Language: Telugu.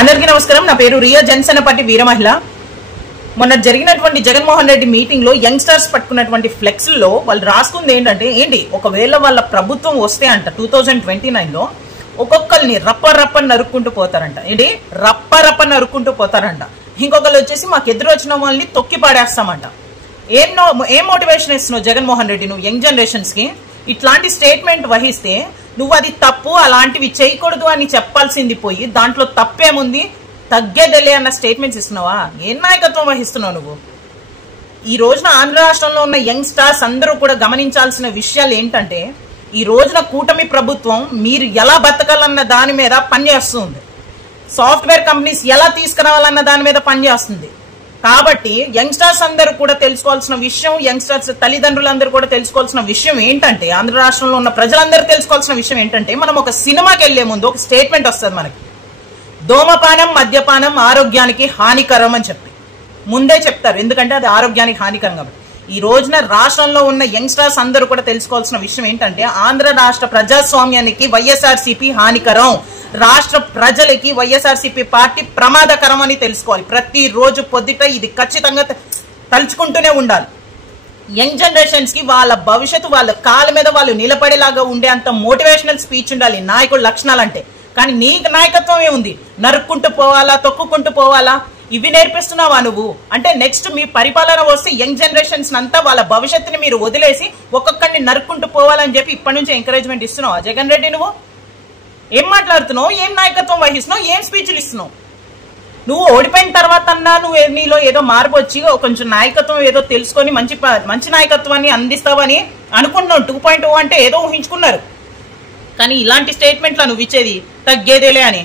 అందరికీ నమస్కారం. నా పేరు రియా, జనసేన పార్టీ వీర మహిళ. మొన్న జరిగినటువంటి జగన్మోహన్ రెడ్డి మీటింగ్ లో యంగ్స్టర్స్ పట్టుకున్నటువంటి ఫ్లెక్స్ లో వాళ్ళు రాసుకుంది ఏంటి ఒకవేళ వాళ్ళ ప్రభుత్వం వస్తే అంట 2029 లో ఒక్కొక్కరిని రప్ప నరుక్కుంటూ పోతారంట. రప్ప నరుక్కుంటూ పోతారంట. ఇంకొకళ్ళు వచ్చేసి మాకు ఎదురు వచ్చిన వాళ్ళని తొక్కి పాడేస్తామంట. ఏం మోటివేషన్ ఇస్తున్నావు జగన్మోహన్ రెడ్డి నువ్వు యంగ్ జనరేషన్స్ కి? ఇట్లాంటి స్టేట్మెంట్ వహిస్తే నువ్వు అది తప్పు, అలాంటివి చేయకూడదు అని చెప్పాల్సింది పోయి దాంట్లో తప్పేముంది, తగ్గేదెలే అన్న స్టేట్మెంట్స్ ఇస్తున్నావా? ఏం నాయకత్వం వహిస్తున్నావు నువ్వు? ఈ రోజున ఆంధ్ర రాష్ట్రంలో ఉన్న యంగ్ స్టార్స్ అందరూ కూడా గమనించాల్సిన విషయాలు ఏంటంటే, ఈ రోజున కూటమి ప్రభుత్వం మీరు ఎలా బతకాలన్న దాని మీద పనిచేస్తుంది, సాఫ్ట్వేర్ కంపెనీస్ ఎలా తీసుకురావాలన్న దాని మీద పనిచేస్తుంది. కాబట్టి యంగ్స్టర్స్ అందరూ కూడా తెలుసుకోవాల్సిన విషయం, యంగ్స్టర్స్ తల్లిదండ్రులందరూ కూడా తెలుసుకోవాల్సిన విషయం ఏంటంటే, ఆంధ్ర రాష్ట్రంలో ఉన్న ప్రజలందరూ తెలుసుకోవాల్సిన విషయం ఏంటంటే, మనం ఒక సినిమాకి వెళ్లే ముందు ఒక స్టేట్మెంట్ వస్తుంది మనకి, ధూమపానం మద్యపానం ఆరోగ్యానికి హానికరం అని చెప్పి ముందే చెప్తారు. ఎందుకంటే అది ఆరోగ్యానికి హానికరం కాబట్టి. ఈ రోజున రాష్ట్రంలో ఉన్న యంగ్స్టర్స్ అందరూ కూడా తెలుసుకోవాల్సిన విషయం ఏంటంటే, ఆంధ్ర రాష్ట్ర ప్రజాస్వామ్యానికి వైఎస్ఆర్సీపీ హానికరం, రాష్ట్ర ప్రజలకి వైఎస్ఆర్సీపీ పార్టీ ప్రమాదకరం అని తెలుసుకోవాలి. ప్రతిరోజు పొద్దుట ఇది ఖచ్చితంగా తలుచుకుంటూనే ఉండాలి. యంగ్ జనరేషన్స్ కి వాళ్ళ భవిష్యత్తు వాళ్ళ కాళ్ళ మీద వాళ్ళు నిలబడేలాగా ఉండే అంత మోటివేషనల్ స్పీచ్ ఉండాలి నాయకుడు లక్షణాలు అంటే. కానీ నీకు నాయకత్వం ఏముంది? నరుక్కుంటూ పోవాలా, తొక్కుకుంటూ పోవాలా, ఇవి నేర్పిస్తున్నావా నువ్వు? అంటే నెక్స్ట్ మీ పరిపాలన వస్తే యంగ్ జనరేషన్స్ అంతా వాళ్ళ భవిష్యత్తుని మీరు వదిలేసి ఒక్కొక్కరిని నరుక్కుంటూ పోవాలని చెప్పి ఇప్పటి నుంచి ఎంకరేజ్మెంట్ ఇస్తున్నావా జగన్ రెడ్డి? నువ్వు ఏం మాట్లాడుతున్నావు? ఏం నాయకత్వం వహిస్తున్నావు? ఏం స్పీచ్లు ఇస్తున్నావు? నువ్వు ఓడిపోయిన తర్వాత అన్నా నువ్వు నీలో ఏదో మార్పు వచ్చి కొంచెం నాయకత్వం ఏదో తెలుసుకొని మంచి నాయకత్వాన్ని అందిస్తావని అనుకుంటున్నావు. 2.0 అంటే ఏదో ఊహించుకున్నారు. కానీ ఇలాంటి స్టేట్మెంట్లా నువ్వు ఇచ్చేది? తగ్గేదేలే అని.